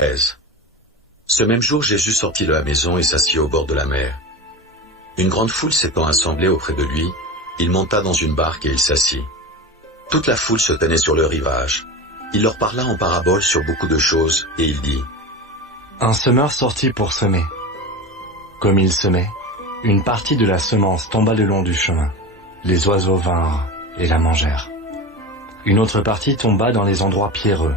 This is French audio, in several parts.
13. Ce même jour, Jésus sortit de la maison et s'assit au bord de la mer. Une grande foule s'étant assemblée auprès de lui, il monta dans une barque et il s'assit. Toute la foule se tenait sur le rivage. Il leur parla en parabole sur beaucoup de choses, et il dit : Un semeur sortit pour semer. Comme il semait, une partie de la semence tomba le long du chemin. Les oiseaux vinrent et la mangèrent. Une autre partie tomba dans les endroits pierreux,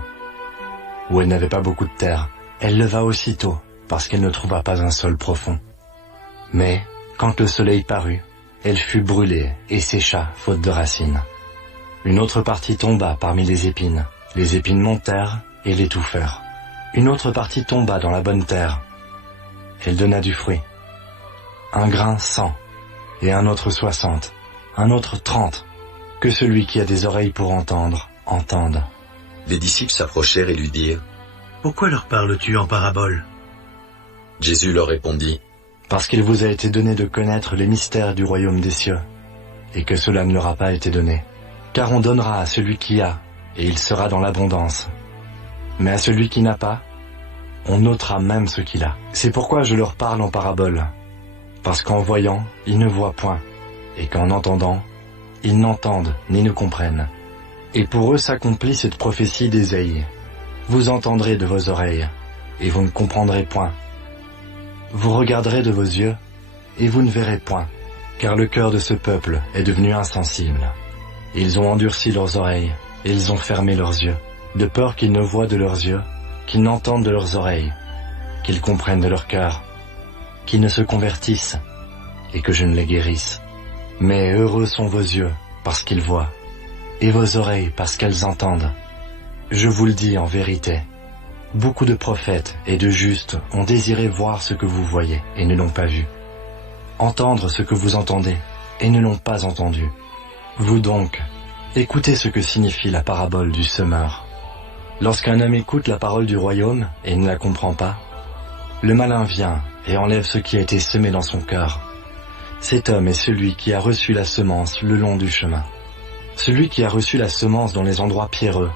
où elle n'avait pas beaucoup de terre. Elle leva aussitôt, parce qu'elle ne trouva pas un sol profond. Mais, quand le soleil parut, elle fut brûlée et sécha, faute de racines. Une autre partie tomba parmi les épines montèrent et l'étouffèrent. Une autre partie tomba dans la bonne terre. Elle donna du fruit. Un grain 100, et un autre 60, un autre 30. Que celui qui a des oreilles pour entendre, entende. Les disciples s'approchèrent et lui dirent : Pourquoi leur parles-tu en parabole ? Jésus leur répondit : Parce qu'il vous a été donné de connaître les mystères du royaume des cieux, et que cela ne leur a pas été donné. Car on donnera à celui qui a, et il sera dans l'abondance. Mais à celui qui n'a pas, on ôtera même ce qu'il a. C'est pourquoi je leur parle en parabole. Parce qu'en voyant, ils ne voient point, et qu'en entendant, ils n'entendent ni ne comprennent. Et pour eux s'accomplit cette prophétie d'Ésaïe. Vous entendrez de vos oreilles, et vous ne comprendrez point. Vous regarderez de vos yeux, et vous ne verrez point, car le cœur de ce peuple est devenu insensible. Ils ont endurci leurs oreilles, et ils ont fermé leurs yeux, de peur qu'ils ne voient de leurs yeux, qu'ils n'entendent de leurs oreilles, qu'ils comprennent de leur cœur, qu'ils ne se convertissent, et que je ne les guérisse. Mais heureux sont vos yeux, parce qu'ils voient, et vos oreilles, parce qu'elles entendent. Je vous le dis en vérité, beaucoup de prophètes et de justes ont désiré voir ce que vous voyez, et ne l'ont pas vu, entendre ce que vous entendez, et ne l'ont pas entendu. Vous donc, écoutez ce que signifie la parabole du semeur. Lorsqu'un homme écoute la parole du royaume et ne la comprend pas, le malin vient et enlève ce qui a été semé dans son cœur. Cet homme est celui qui a reçu la semence le long du chemin. Celui qui a reçu la semence dans les endroits pierreux,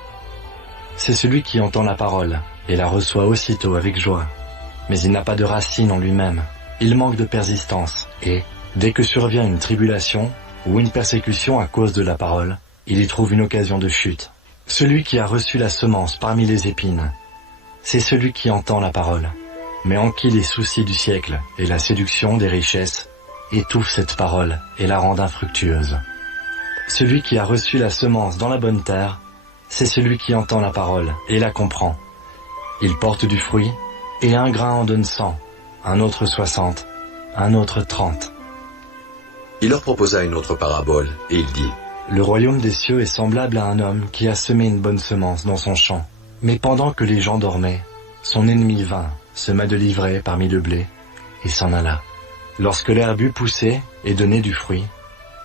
c'est celui qui entend la parole et la reçoit aussitôt avec joie. Mais il n'a pas de racine en lui-même. Il manque de persistance et, dès que survient une tribulation ou une persécution à cause de la parole, il y trouve une occasion de chute. Celui qui a reçu la semence parmi les épines, c'est celui qui entend la parole, mais en qui les soucis du siècle et la séduction des richesses étouffent cette parole et la rendent infructueuse. Celui qui a reçu la semence dans la bonne terre, c'est celui qui entend la parole et la comprend. Il porte du fruit, et un grain en donne 100, un autre 60, un autre 30. Il leur proposa une autre parabole, et il dit : Le royaume des cieux est semblable à un homme qui a semé une bonne semence dans son champ. Mais pendant que les gens dormaient, son ennemi vint, sema de l'ivraie parmi le blé, et s'en alla. Lorsque l'herbe eut poussé et donné du fruit,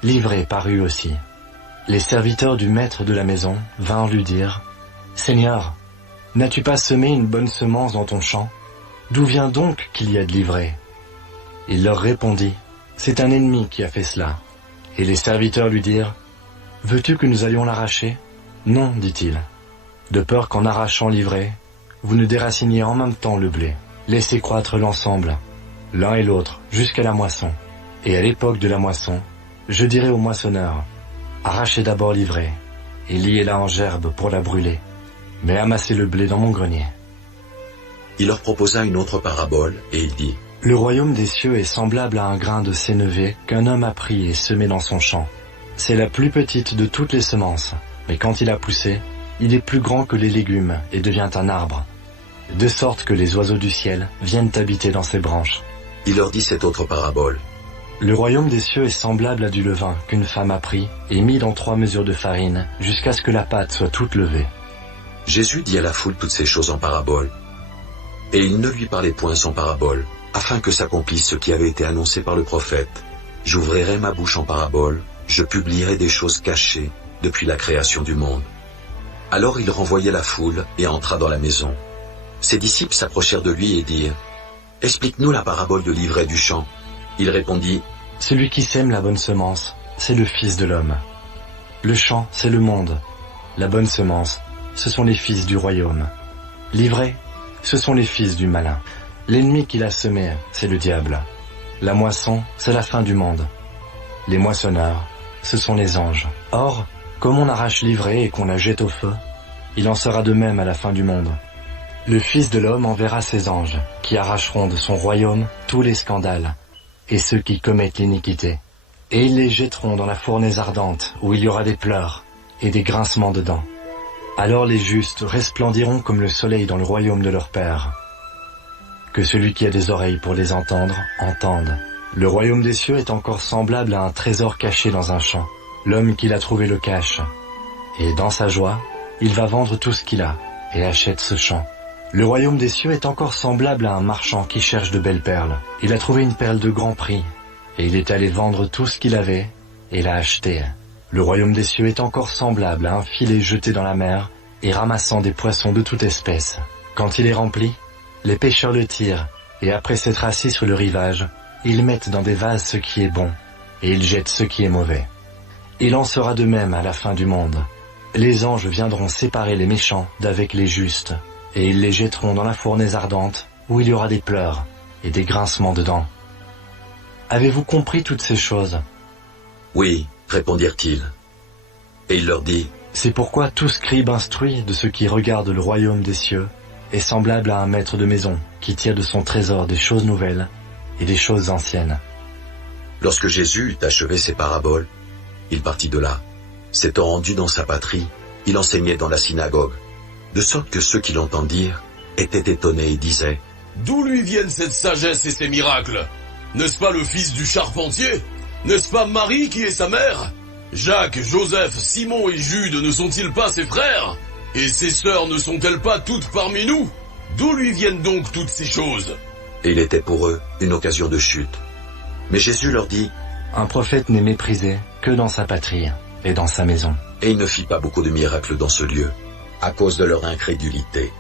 l'ivraie parut aussi. Les serviteurs du maître de la maison vinrent lui dire : Seigneur, n'as-tu pas semé une bonne semence dans ton champ ? D'où vient donc qu'il y a de l'ivraie ? Il leur répondit : C'est un ennemi qui a fait cela. Et les serviteurs lui dirent : Veux-tu que nous allions l'arracher ? Non, dit-il, de peur qu'en arrachant l'ivraie, vous ne déraciniez en même temps le blé. Laissez croître l'ensemble, l'un et l'autre, jusqu'à la moisson. Et à l'époque de la moisson, je dirai au moissonneur : Arrachez d'abord l'ivraie, et liez-la en gerbe pour la brûler, mais amassez le blé dans mon grenier. Il leur proposa une autre parabole, et il dit : Le royaume des cieux est semblable à un grain de sénévé qu'un homme a pris et semé dans son champ. C'est la plus petite de toutes les semences, mais quand il a poussé, il est plus grand que les légumes et devient un arbre, de sorte que les oiseaux du ciel viennent habiter dans ses branches. Il leur dit cette autre parabole. Le royaume des cieux est semblable à du levain qu'une femme a pris et mis dans 3 mesures de farine jusqu'à ce que la pâte soit toute levée. Jésus dit à la foule toutes ces choses en parabole, et il ne lui parlait point sans parabole, afin que s'accomplisse ce qui avait été annoncé par le prophète. J'ouvrirai ma bouche en parabole, je publierai des choses cachées depuis la création du monde. Alors il renvoya la foule et entra dans la maison. Ses disciples s'approchèrent de lui et dirent : Explique-nous la parabole de l'ivraie du champ. Il répondit : Celui qui sème la bonne semence, c'est le Fils de l'homme. Le champ, c'est le monde. La bonne semence, ce sont les fils du royaume. L'ivraie, ce sont les fils du malin. L'ennemi qu'il a semé, c'est le diable. La moisson, c'est la fin du monde. Les moissonneurs, ce sont les anges. Or, comme on arrache l'ivraie et qu'on la jette au feu, il en sera de même à la fin du monde. Le Fils de l'homme enverra ses anges, qui arracheront de son royaume tous les scandales, et ceux qui commettent l'iniquité. Et ils les jetteront dans la fournaise ardente, où il y aura des pleurs et des grincements de dents. Alors les justes resplendiront comme le soleil dans le royaume de leur Père. Que celui qui a des oreilles pour les entendre, entende. Le royaume des cieux est encore semblable à un trésor caché dans un champ. L'homme qui l'a trouvé le cache. Et dans sa joie, il va vendre tout ce qu'il a, et achète ce champ. Le royaume des cieux est encore semblable à un marchand qui cherche de belles perles. Il a trouvé une perle de grand prix, et il est allé vendre tout ce qu'il avait, et l'a acheté. Le royaume des cieux est encore semblable à un filet jeté dans la mer, et ramassant des poissons de toute espèce. Quand il est rempli, les pêcheurs le tirent, et après s'être assis sur le rivage, ils mettent dans des vases ce qui est bon, et ils jettent ce qui est mauvais. Il en sera de même à la fin du monde. Les anges viendront séparer les méchants d'avec les justes, et ils les jetteront dans la fournaise ardente, où il y aura des pleurs et des grincements de dents. Avez-vous compris toutes ces choses? Oui, répondirent-ils. Et il leur dit, C'est pourquoi tout scribe instruit de ceux qui regardent le royaume des cieux est semblable à un maître de maison qui tire de son trésor des choses nouvelles et des choses anciennes. Lorsque Jésus eut achevé ses paraboles, il partit de là. S'étant rendu dans sa patrie, il enseignait dans la synagogue, de sorte que ceux qui l'entendirent étaient étonnés et disaient, D'où lui viennent cette sagesse et ces miracles? N'est-ce pas le fils du charpentier? N'est-ce pas Marie qui est sa mère? Jacques, Joseph, Simon et Jude ne sont-ils pas ses frères? Et ses sœurs ne sont-elles pas toutes parmi nous? D'où lui viennent donc toutes ces choses? Et il était pour eux une occasion de chute. Mais Jésus leur dit, Un prophète n'est méprisé que dans sa patrie et dans sa maison. et il ne fit pas beaucoup de miracles dans ce lieu, à cause de leur incrédulité.